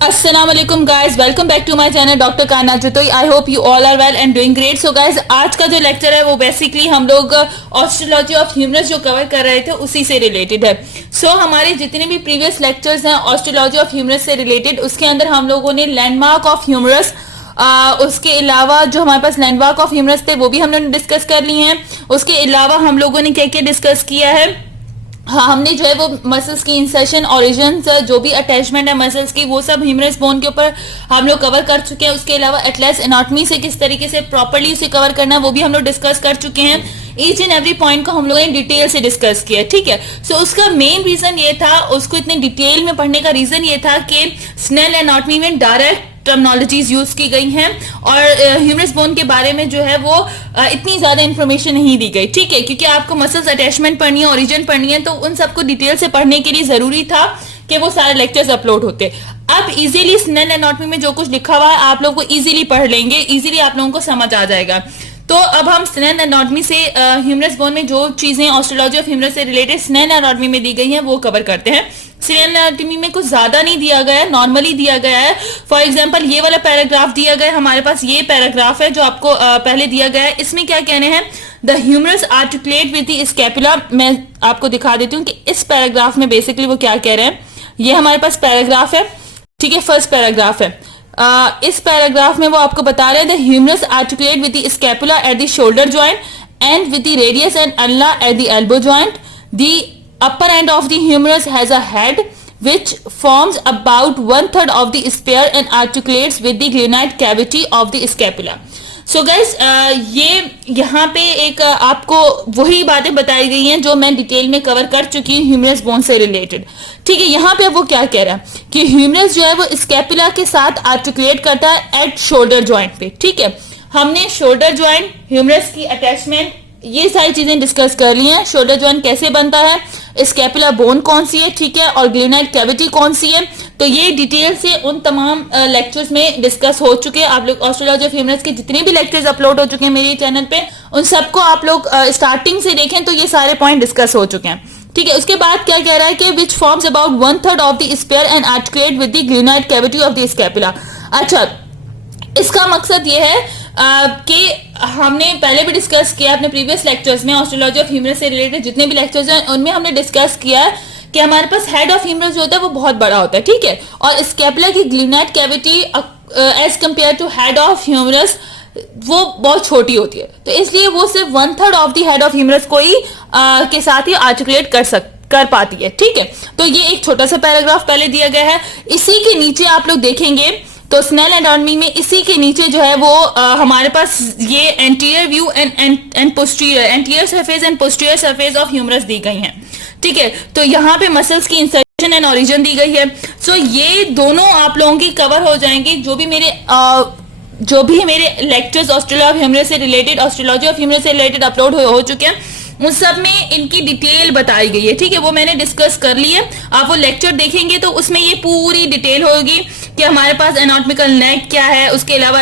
अस्सलाम वालेकुम guys, welcome back to my channel doctor Kana Jutoi. I hope you all are well and doing great. So guys, आज का जो lecture है वो बेसिकली हम लोग ऑस्ट्रोलॉजी ऑफ ह्यूमरस जो कवर कर रहे थे उसी से रिलेटेड है। सो हमारे जितने भी प्रीवियस लेक्चर्स हैं ऑस्ट्रोलॉजी ऑफ ह्यूमरस से रिलेटेड, उसके अंदर हम लोगों ने लैंडमार्क ऑफ ह्यूमरस, उसके अलावा जो हमारे पास लैंडमार्क ऑफ ह्यूमरस थे वो भी हम लोगों ने डिस्कस कर लिए हैं। उसके अलावा हम लोगों ने क्या क्या डिस्कस किया है, हाँ, हमने जो है वो मसल्स की इंसर्शन, ओरिजिन, जो भी अटैचमेंट है मसल्स की, वो सब ह्यूमरस बोन के ऊपर हम लोग कवर कर चुके हैं। उसके अलावा एटलस एनाटॉमी से किस तरीके से प्रॉपर्ली उसे कवर करना है वो भी हम लोग डिस्कस कर चुके हैं। ईच एंड एवरी पॉइंट को हम लोगों ने डिटेल से डिस्कस किया, ठीक है। सो उसका मेन रीजन ये था, उसको इतने डिटेल में पढ़ने का रीजन ये था कि स्नेल एनाटॉमी में डायरेक्ट टर्मिनोलॉजीज यूज की गई हैं और ह्यूमरस बोन के बारे में जो है वो इतनी ज्यादा इंफॉर्मेशन नहीं दी गई, ठीक है, क्योंकि आपको मसल्स अटैचमेंट पढ़नी है, ओरिजिन पढ़नी है, तो उन सबको डिटेल से पढ़ने के लिए जरूरी था कि वो सारे लेक्चर्स अपलोड होते। अब इजीली स्नेल एनाटॉमी में जो कुछ लिखा हुआ है आप लोग को इजीली पढ़ लेंगे, इजीली आप लोगों को समझ आ जाएगा। तो अब हम स्नेल एनाटॉमी से ह्यूमरस बोन में जो चीजें ऑस्ट्रोलॉजी ऑफ ह्यूमरस से रिलेटेड स्नेल एनाटॉमी में दी गई हैं वो कवर करते हैं। स्नेल एनाटॉमी में कुछ ज्यादा नहीं दिया गया है, नॉर्मली दिया गया है। फॉर एग्जांपल ये वाला पैराग्राफ दिया गया है, हमारे पास ये पैराग्राफ है जो आपको पहले दिया गया है। इसमें क्या कहने हैं, the humerus articulate with the scapula. मैं आपको दिखा देती हूँ कि इस पैराग्राफ में बेसिकली वो क्या कह रहे हैं। ये हमारे पास पैराग्राफ है, ठीक है, फर्स्ट पैराग्राफ है। इस पैराग्राफ में वो आपको बता रहे हैं the humerus articulate with the scapula at the shoulder joint and with the radius and ulna at the elbow joint. The upper end of the humerus has a head which forms about 1/3 of the sphere and articulates with the glenoid cavity of the scapula. So guys, ये यहाँ पे एक आपको वही बातें बताई गई हैं जो मैं डिटेल में कवर कर चुकी हूँ ह्यूमरस बोन से रिलेटेड, ठीक है। यहाँ पे वो क्या कह रहा है कि ह्यूमरस जो है वो स्कैपुला के साथ आर्टिकुलेट करता है एट शोल्डर जॉइंट पे, ठीक है। हमने शोल्डर जॉइंट, ह्यूमरस की अटैचमेंट, ये सारी चीजें डिस्कस कर ली हैं। शोल्डर जॉइंट कैसे बनता है, स्कैपुला बोन कौन सी है, ठीक है, और ग्लेनाइड कैविटी कौन सी है, तो ये डिटेल से उन तमाम लेक्चर्स में डिस्कस हो चुके हैं। आप लोग ऑस्ट्रोलॉजी ऑफ ह्यूमरस के जितने भी लेक्चर्स अपलोड हो चुके हैं मेरे चैनल पे, उन सबको आप लोग स्टार्टिंग से देखें तो ये सारे पॉइंट डिस्कस हो चुके हैं, ठीक है। उसके बाद क्या कह रहा है कि which forms about 1/3 of the sphere and articulate with the glenoid cavity of the scapula. अच्छा, इसका मकसद ये है कि हमने पहले भी डिस्कस किया अपने प्रीवियस लेक्चर्स में, ऑस्ट्रोलॉजी ऑफ ह्यूमरस से रिलेटेड जितने भी लेक्चर्स हैं उनमें हमने डिस्कस किया कि हमारे पास हेड ऑफ ह्यूमरस जो होता है वो बहुत बड़ा होता है, ठीक है, और स्कैपुला की glenoid cavity as compare to head of humerus वो बहुत छोटी होती है, तो इसलिए वो सिर्फ 1/3 of the head of humerus को ही के साथ ही आर्टिकुलेट कर पाती है, ठीक है। तो ये एक छोटा सा पैराग्राफ पहले दिया गया है। इसी के नीचे आप लोग देखेंगे तो स्नेल एनाटॉमी में इसी के नीचे जो है वो हमारे पास ये anterior view and posterior, anterior surface and posterior surface of humerus दी गई हैं, ठीक है। तो यहाँ पे मसल्स की इंसर्शन एंड ओरिजिन दी गई है। सो ये दोनों आप लोगों की कवर हो जाएंगी। जो भी मेरे लेक्चर्स ऑस्ट्रोलॉजी ऑफ ह्यूमरस से रिलेटेड अपलोड हो चुके हैं उन सब में इनकी डिटेल बताई गई है, ठीक है, वो मैंने डिस्कस कर ली है। आप वो लेक्चर देखेंगे तो उसमें ये पूरी डिटेल होगी कि हमारे पास एनाटॉमिकल नेक क्या है, उसके अलावा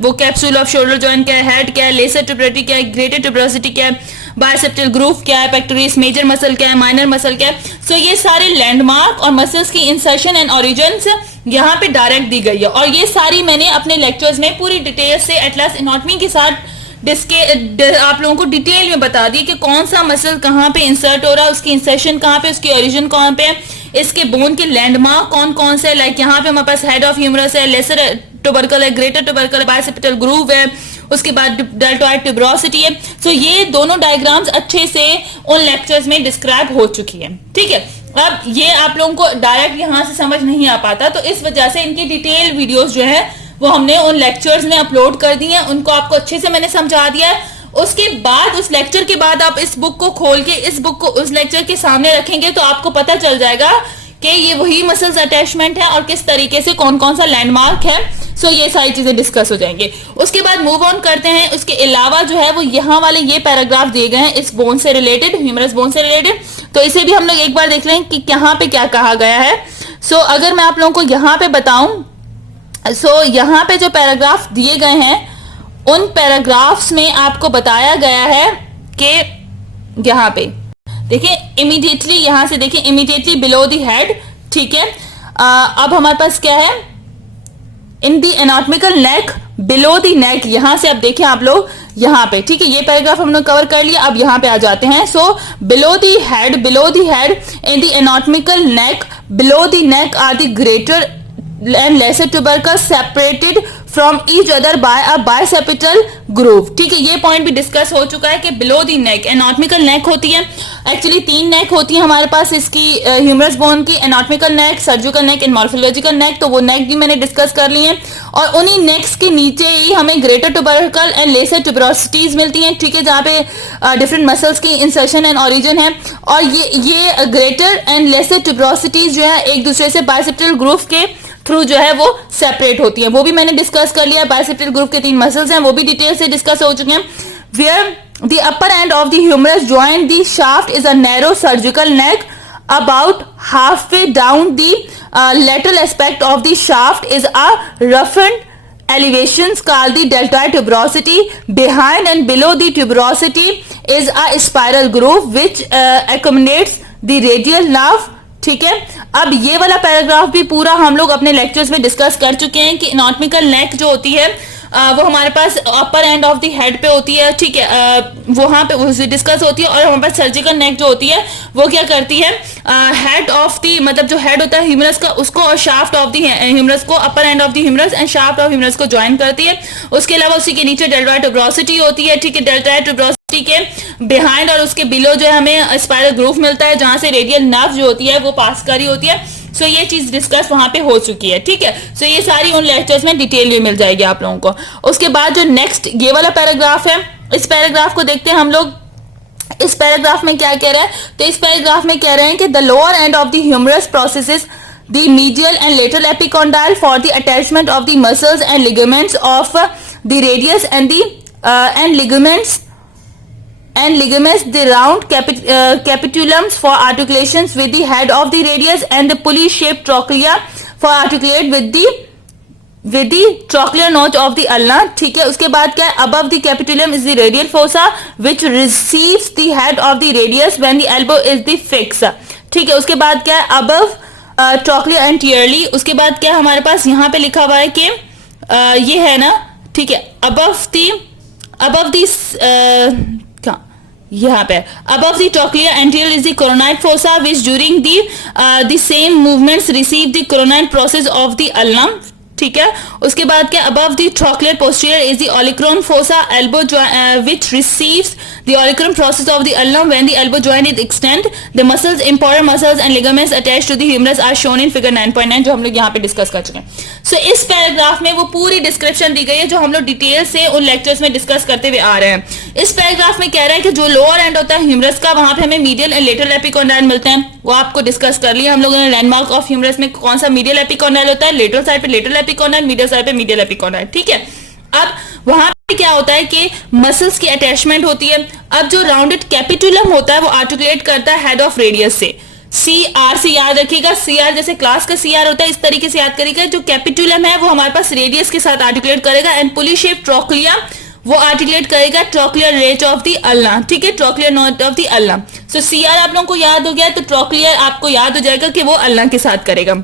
वो कैप्सूल ऑफ शोल्डर जॉइंट क्या है, हेड क्या है, लेसर ट्यूबरोसिटी क्या है, ग्रेटर ट्यूबरोसिटी क्या है, बाइसेप्टल ग्रूव क्या है, पेक्टोरिस मेजर मसल क्या है, माइनर मसल क्या है। सो ये सारे लैंडमार्क और मसल्स की इंसर्शन एंड ओरिजिन्स यहाँ पे डायरेक्ट दी गई है और ये सारी मैंने अपने लेक्चर्स में पूरी डिटेल से एटलस एनाटॉमी के साथ आप लोगों को डिटेल में बता दी कि कौन सा मसल कहाँ पे इंसर्ट हो रहा है, उसकी इंसर्शन कहाँ पे, उसकी ओरिजिन कहाँ पे, इसके बोन के लैंडमार्क कौन कौन से, लाइक यहाँ पे हमारे पास हेड ऑफ ह्यूमरस है, लेसर ट्यूबरकल है, ग्रेटर ट्यूबरकल है, बाइसेप्टल ग्रूव है, उसके बाद डेल्टॉइड ट्यूबरोसिटी है। सो ये दोनों डायग्राम्स अच्छे से उन लेक्चर्स में डिस्क्राइब हो चुकी है, ठीक है। अब ये आप लोगों को डायरेक्ट यहाँ से समझ नहीं आ पाता, तो इस वजह से इनकी डिटेल वीडियोस जो है वो हमने उन लेक्चर्स में अपलोड कर दी हैं, उनको आपको अच्छे से मैंने समझा दिया है। उसके बाद उस लेक्चर के बाद आप इस बुक को खोल के इस बुक को उस लेक्चर के सामने रखेंगे तो आपको पता चल जाएगा कि ये वही मसल्स अटैचमेंट है और किस तरीके से कौन कौन सा लैंडमार्क है। सो ये सारी चीजें डिस्कस हो जाएंगे। उसके बाद मूव ऑन करते हैं। उसके अलावा जो है वो यहाँ वाले ये पैराग्राफ दिए गए हैं इस बोन से रिलेटेड, ह्यूमरस बोन से रिलेटेड, तो इसे भी हम लोग एक बार देख लें कि यहाँ पे क्या कहा गया है। सो अगर मैं आप लोगों को यहाँ पे बताऊं, यहाँ पे जो पैराग्राफ दिए गए हैं उन पैराग्राफ्स में आपको बताया गया है कि यहाँ पे देखिए इमीडिएटली, यहाँ से देखिए इमीडिएटली बिलो द हेड, ठीक है, अब हमारे पास क्या है, इन the anatomical neck below the नेक, यहां से अब देखें आप लोग यहां पे, ठीक है, ये पैराग्राफ हमने कवर कर लिया। अब यहां पे आ जाते हैं। So below the head in the anatomical neck below the neck are the greater and lesser tubercles separated from each other by a bicipital groove. ठीक है, ये पॉइंट भी डिस्कस हो चुका है कि बिलो दी नेक एनाटॉमिकल नेक होती है, एक्चुअली 3 नेक होती है हमारे पास इसकी ह्यूमरस बोन की, anatomical neck, surgical neck and morphological neck, तो वो नेक भी मैंने डिस्कस कर ली है। और उन्हीं नेक्स के नीचे ही हमें ग्रेटर ट्यूबरकल एंड लेसर ट्यूबरोसिटीज मिलती हैं, ठीक है, जहाँ पे डिफरेंट मसल्स की इंसर्शन एंड ओरिजिन है। और ये ग्रेटर एंड लेसर ट्यूबरोसिटीज जो है एक दूसरे से बाइसेप्टल ग्रूव के थ्रू जो है वो सेपरेट होती है, वो भी मैंने डिस्कस कर लिया। बाइसेप्टल ग्रूव के 3 मसल्स हैं, वो भी डिटेल से डिस्कस हो चुके हैं। Where the upper end of the humerus join the shaft is a narrow surgical neck about halfway down the lateral aspect of the shaft is a roughened elevations called the deltoid tuberosity. Behind and below the tuberosity is a spiral groove which accommodates the radial nerve. ठीक है, अब ये वाला paragraph भी पूरा हम लोग अपने लेक्चर्स में डिस्कस कर चुके हैं कि एनाटॉमिकल नेक जो होती है वो हमारे पास अपर एंड ऑफ द हेड पे होती है, ठीक है, वहां पे वो डिस्कस होती है। और हमारे पास सर्जिकल नेक जो होती है वो क्या करती है, हेड ऑफ द, मतलब जो हेड होता है ह्यूमरस का उसको, और शाफ्ट ऑफ द ह्यूमरस को, upper end of the humerus and shaft of humerus को ज्वाइन करती है। उसके अलावा उसी के नीचे डेल्टॉइड ट्यूबरोसिटी होती है, ठीक है, डेल्टॉइड ट्यूबरोसिटी के बिहाइंड और उसके बिलो जो है हमें स्पाइरल ग्रूव मिलता है, जहां से रेडियल नर्व जो होती है वो पास करी होती है। सो ये चीज डिस्कस वहां पे हो चुकी है, ठीक है। सो ये सारी उन लेक्चर्स में डिटेल में मिल जाएगी आप लोगों को। उसके बाद जो नेक्स्ट ये वाला पैराग्राफ है, इस पैराग्राफ को देखते हैं हम लोग। इस पैराग्राफ में क्या कह रहा है, तो इस पैराग्राफ में कह रहे हैं कि the lower end of the humerus processes the medial and lateral epicondyle for the attachment of the muscles and ligaments of the radius and ligaments the round capitulums for articulations with the head of the radius and the pulley shaped trochlea for articulate with the trochlear notch of the ulna। ठीक है, उसके बाद क्या है, above the capitulum is the radial fossa which receives the head of the radius when the elbow is the fix। ठीक है, उसके बाद क्या है, above ट्रॉक्लिया एंटीरियरली। उसके बाद क्या हमारे पास यहाँ पे लिखा हुआ है कि ये है ना, ठीक है, अबव दिस यहाँ पे above the trochlea anterior is the coronoid fossa which during the same movements receive the coronoid process of the ulna. ठीक है, उसके बाद क्या, above the trochlear posterior is the olecranon fossa elbow which receives the olecranon process of the ulnum when the elbow joint is extend the muscles important muscles and ligaments attached to the humerus are shown in figure 9.9 जो हम लोग यहाँ पे discuss कर चुके हैं। सो इस paragraph में वो पूरी डिस्क्रिप्शन दी गई है जो हम लोग डिटेल से उन लेक्चर्स में डिस्कस करते हुए आ रहे हैं। इस पैराग्राफ में कह रहा है कि जो लोअर एंड होता है ह्यूमरस का, वहां पे हमें मीडियल एंड लेटरल एपिकॉन्डाइल मिलते हैं, वो आपको डिस्कस कर लिया हम लोगों ने। लैंडमार्क ऑफ ह्यूमरस में कौन सा मीडियल एपिकॉन्डाइल होता है, लेटरल साइड पे लेटरल एपिकॉन्डाइल, मीडियल साइड पे मीडियल एपिकॉन्डाइल। ठीक है, अब वहां पे क्या होता है कि मसल्स की अटैचमेंट होती है। अब जो राउंडेड कैपिटुलम होता है वो आर्टिकुलेट करता है हेड ऑफ रेडियस से। CR से याद रखिएगा, CR जैसे क्लास का CR होता है इस तरीके से याद करिएगा। जो कैपिटुलम है वो हमारे पास रेडियस के साथ आर्टिकुलेट करेगा एंड पुली शेप ट्रॉक्लिया वो आर्टिकुलेट करेगा trochlear reach of the ulna. ठीक है, trochlear note of the ulna. So CR आप लोगों को याद हो गया तो ट्रॉक्लियर आपको याद हो जाएगा कि वो अल्ना के साथ करेगा।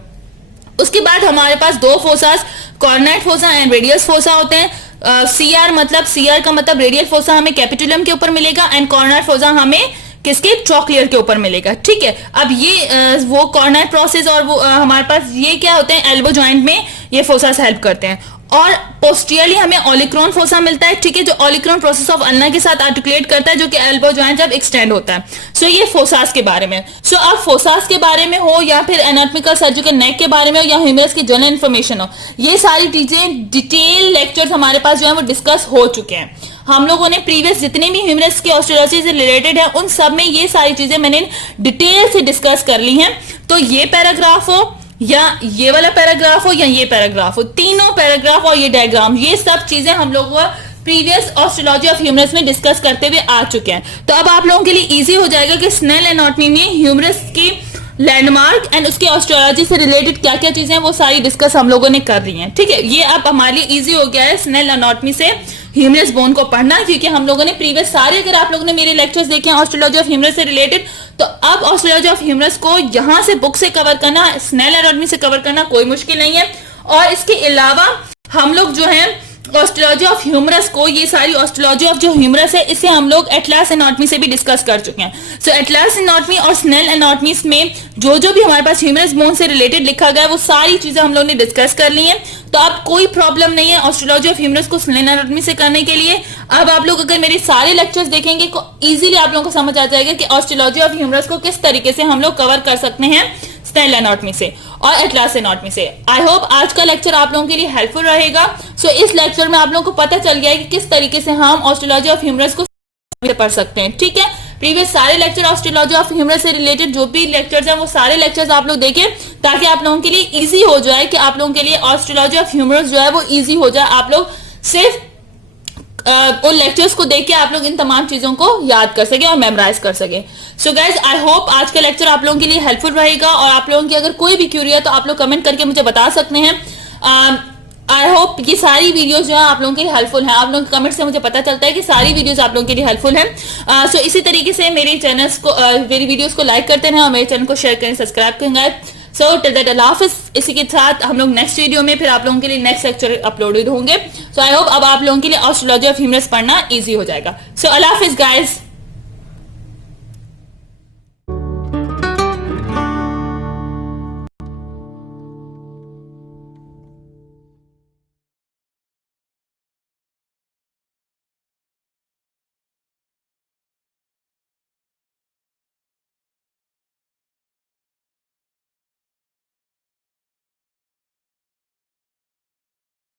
उसके बाद हमारे पास 2 फोसास, कॉर्नाइड फोसा एंड रेडियस फोसा होते हैं। CR मतलब, CR का मतलब रेडियल फोसा हमें कैपिटुलम के ऊपर मिलेगा एंड कॉर्नाइड फोसा हमें किसके, ट्रॉक्लियर के ऊपर मिलेगा। ठीक है, अब ये वो कॉर्नाइड प्रोसेस और वो हमारे पास ये क्या होते हैं, एल्बो जॉइंट में ये फोसास हेल्प करते हैं। और पोस्टीरियरली हमें ओलिक्रॉन फोसा मिलता है, ठीक है, जो ओलिक्रॉन प्रोसेस ऑफ अल्ना के साथ आर्टिकुलेट करता है, जो कि एल्बो जॉइंट जब एक्सटेंड होता है। सो ये फोसास के बारे में। सो अब फोसास के बारे में हो या फिर एनाटॉमिकल सर्जिकल नेक के बारे में हो या ह्यूमरस की जनरल इन्फॉर्मेशन हो, ये सारी चीजें डिटेल लेक्चर्स हमारे पास जो है वो डिस्कस हो चुके हैं। हम लोगों ने प्रीवियस जितने भी ह्यूमरस की ऑस्टियोलॉजी से रिलेटेड है उन सब में ये सारी चीजें मैंने डिटेल से डिस्कस कर ली हैं। तो ये पैराग्राफ हो या ये वाला पैराग्राफ हो या ये पैराग्राफ हो, तीनों पैराग्राफ और ये डायग्राम, ये सब चीजें हम लोग प्रीवियस ऑस्टियोलॉजी ऑफ ह्यूमरस में डिस्कस करते हुए आ चुके हैं। तो अब आप लोगों के लिए इजी हो जाएगा कि स्नेल एनाटॉमी में ह्यूमरस की लैंडमार्क एंड उसकी ऑस्टियोलॉजी से रिलेटेड क्या क्या चीजें हैं वो सारी डिस्कस हम लोगों ने कर ली हैं। ठीक है, ये अब हमारे लिए इजी हो गया है स्नेल एनाटॉमी से ह्यूमरस बोन को पढ़ना, क्योंकि हम लोगों ने प्रीवियस सारे, अगर आप लोगों ने मेरे लेक्चर्स देखे हैं ऑस्टियोलॉजी ऑफ ह्यूमरस से रिलेटेड, तो अब ऑस्ट्रोलॉजी ऑफ ह्यूमरस को यहाँ से बुक से कवर करना, स्नेल एनाटॉमी से कवर करना कोई मुश्किल नहीं है। और इसके अलावा हम लोग जो है ऑस्ट्रोलॉजी ऑफ ह्यूमरस को, ये सारी ऑस्ट्रोलॉजी ऑफ जो ह्यूमरस है, इसे हम लोग एटलास एनाटॉमी से भी डिस्कस कर चुके हैं। सो एटलास एनाटॉमी और स्नेल एनाटॉमी में जो भी हमारे पास ह्यूमरस बोन से रिलेटेड लिखा गया है वो सारी चीजें हम लोग ने डिस्कस कर ली है। तो अब कोई प्रॉब्लम नहीं है ऑस्ट्रोलॉजी ऑफ ह्यूमरस को स्नेल एनाटॉमी से करने के लिए। अब आप लोग अगर मेरे सारे लेक्चर्स देखेंगे तो इजीली आप लोगों को समझ आ जाएगा कि ऑस्ट्रोलॉजी ऑफ ह्यूमरस को किस तरीके से हम लोग कवर कर सकते हैं स्नेल एनाटॉमी से और एटलास एनाटॉमी से। आई होप आज का लेक्चर आप लोगों के लिए हेल्पफुल रहेगा। सो इस लेक्चर में आप लोगों को पता चल गया है कि किस तरीके से हम ऑस्ट्रोलॉजी ऑफ ह्यूमरस को पढ़ सकते हैं। ठीक है, प्रीवियस सारे लेक्चर ऑस्ट्रोलॉजी ऑफ ह्यूमरस से रिलेटेड जो भी लेक्चर्स हैं वो सारे लेक्चर्स आप लोग देखें, ताकि आप लोगों के लिए इजी हो जाए, कि आप लोगों के लिए ऑस्ट्रोलॉजी ऑफ ह्यूमरस जो है वो इजी हो जाए। आप लोग सिर्फ उन लेक्चर्स को देख के आप लोग इन तमाम चीजों को याद कर सके और मेमोराइज कर सके। सो गाइज, आई होप आज का लेक्चर आप लोगों के लिए हेल्पफुल रहेगा। और आप लोगों की अगर कोई भी क्यूरी है तो आप लोग कमेंट करके मुझे बता सकते हैं। आई होप ये सारी वीडियोस जो है आप लोगों के लिए हेल्पफुल हैं। आप लोगों के कमेंट से मुझे पता चलता है कि सारी वीडियोस आप लोगों के लिए हेल्पफुल हैं। सो इसी तरीके से मेरे चैनल्स को, मेरी वीडियोस को लाइक करते रहें और मेरे चैनल को शेयर करें, सब्सक्राइब करेंगे। सो टिल दैट, अल्लाह हाफिज़। इसी के साथ हम लोग नेक्स्ट वीडियो में फिर आप लोगों के लिए नेक्स्ट लेक्चर अपलोडेड होंगे। सो आई होप अब आप लोगों के लिए ऑस्ट्रोलॉजी ऑफ ह्यूमरस पढ़ना ईजी हो जाएगा। सो अल्लाह हाफिज़ गाइज।